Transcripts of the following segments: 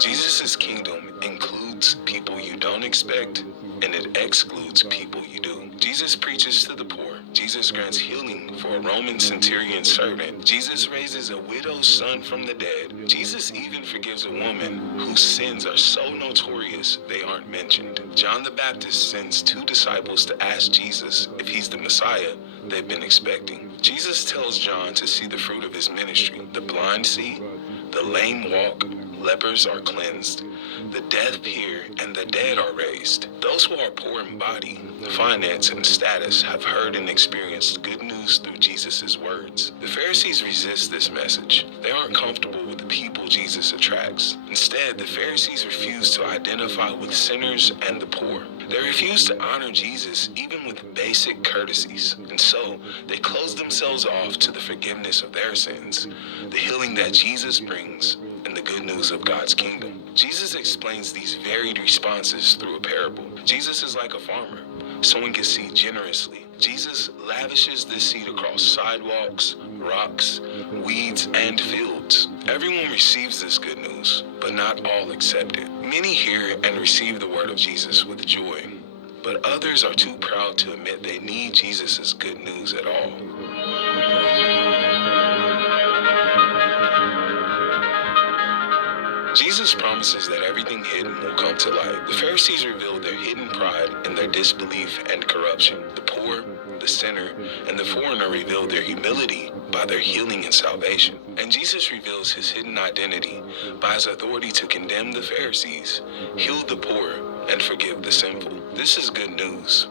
Jesus' kingdom includes people you don't expect, and it excludes people you do. Jesus preaches to the poor. Jesus grants healing for a Roman centurion servant. Jesus raises a widow's son from the dead. Jesus even forgives a woman whose sins are so notorious they aren't mentioned. John the Baptist sends 2 disciples to ask Jesus if he's the Messiah they've been expecting. Jesus tells John to see the fruit of his ministry. The blind see, the lame walk, lepers are cleansed, the deaf hear, and the dead are raised. Those who are poor in body, finance, and status have heard and experienced good news through Jesus' words. The Pharisees resist this message. They aren't comfortable with the people Jesus attracts. Instead, the Pharisees refuse to identify with sinners and the poor. They refuse to honor Jesus even with basic courtesies. And so, they close themselves off to the forgiveness of their sins, the healing that Jesus brings, and the good news of God's kingdom. Jesus explains these varied responses through a parable. Jesus is like a farmer, sowing his seed generously. Jesus lavishes this seed across sidewalks, rocks, weeds, and fields. Everyone receives this good news, but not all accept it. Many hear and receive the word of Jesus with joy, but others are too proud to admit they need Jesus' good news at all. Jesus promises that everything hidden will come to light. The Pharisees revealed their hidden pride in their disbelief and corruption. The poor, the sinner, and the foreigner revealed their humility by their healing and salvation. And Jesus reveals his hidden identity by his authority to condemn the Pharisees, heal the poor, and forgive the sinful. This is good news.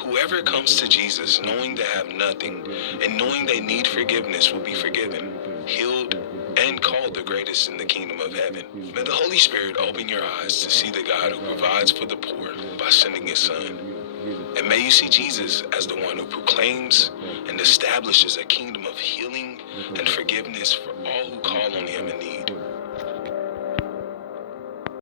Whoever comes to Jesus knowing they have nothing and knowing they need forgiveness will be forgiven, healed, and called the greatest in the kingdom of heaven. May the Holy Spirit open your eyes to see the God who provides for the poor by sending his Son. And may you see Jesus as the one who proclaims and establishes a kingdom of healing and forgiveness for all who call on him in need.